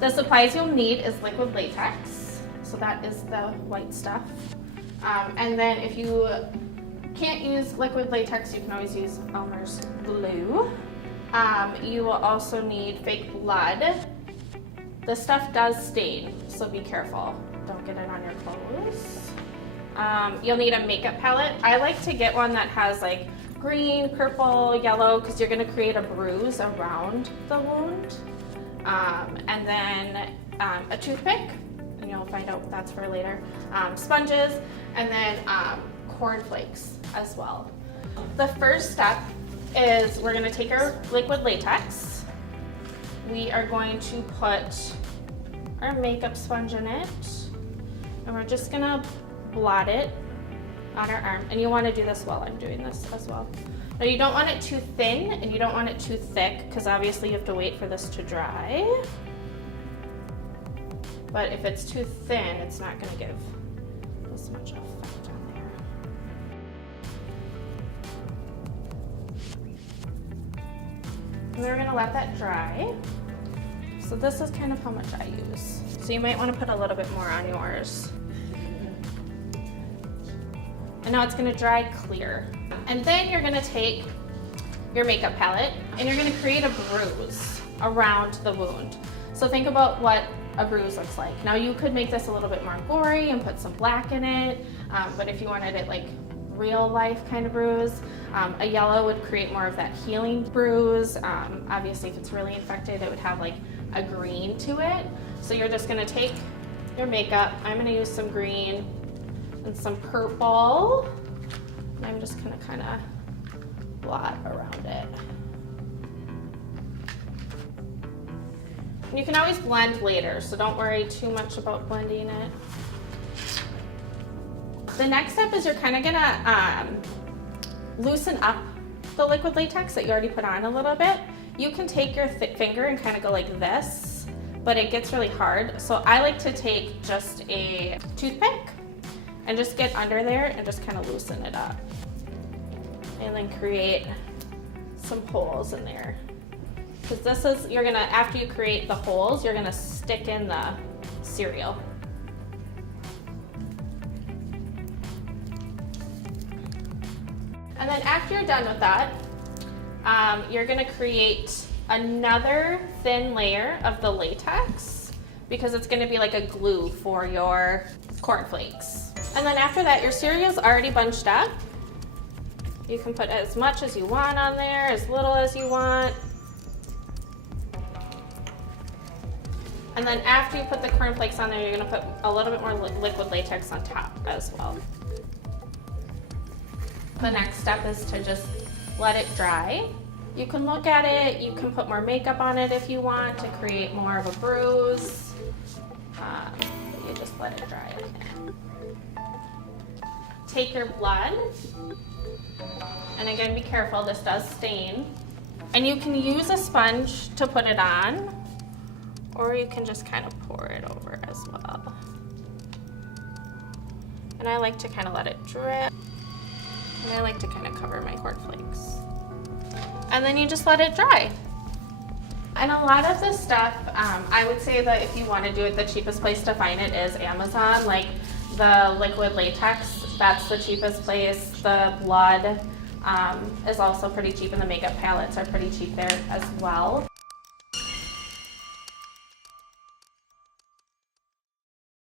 The supplies you'll need is liquid latex. So that is the white stuff. And then if you can't use liquid latex, you can always use Elmer's glue. You will also need fake blood. This stuff does stain, so be careful. Don't get it on your clothes. You'll need a makeup palette. I like to get one that has like green, purple, yellow, because you're going to create a bruise around the wound. And then a toothpick, and you'll find out what that's for later. Sponges, and then cornflakes as well. The first step is we're going to take our liquid latex. We are going to put our makeup sponge in it, and we're just going to blot it on our arm. And you want to do this while I'm doing this as well. Now you don't want it too thin and you don't want it too thick, because obviously you have to wait for this to dry. But if it's too thin, it's not going to give as much effect on there. And we're going to let that dry. So this is kind of how much I use. So you might want to put a little bit more on yours. And now it's going to dry clear. And then you're going to take your makeup palette and you're going to create a bruise around the wound. So think about what a bruise looks like. Now you could make this a little bit more gory and put some black in it, but if you wanted it like real life kind of bruise, a yellow would create more of that healing bruise. Obviously if it's really infected, it would have like a green to it. So you're just going to take your makeup. I'm going to use some green and some purple, and I'm just going to kind of blot around it. And you can always blend later, so don't worry too much about blending it. The next step is you're kind of going to loosen up the liquid latex that you already put on a little bit. You can take your finger and kind of go like this, but it gets really hard. So I like to take just a toothpick and just get under there and just kind of loosen it up. And then create some holes in there. Because this is, you're gonna, after you create the holes, you're gonna stick in the cereal. And then after you're done with that, you're gonna create another thin layer of the latex, because it's gonna be like a glue for your cornflakes. And then after that, your cereal's already bunched up. You can put as much as you want on there, as little as you want. And then after you put the cornflakes on there, you're gonna put a little bit more liquid latex on top as well. The next step is to just let it dry. You can look at it, you can put more makeup on it if you want to create more of a bruise. You just let it dry. Take your blood, and again, be careful, this does stain. And you can use a sponge to put it on, or you can just kind of pour it over as well. And I like to kind of let it drip, and I like to kind of cover my cornflakes. And then you just let it dry. And a lot of this stuff, I would say that if you want to do it, the cheapest place to find it is Amazon. Like the liquid latex, that's the cheapest place. The blood is also pretty cheap, and the makeup palettes are pretty cheap there as well.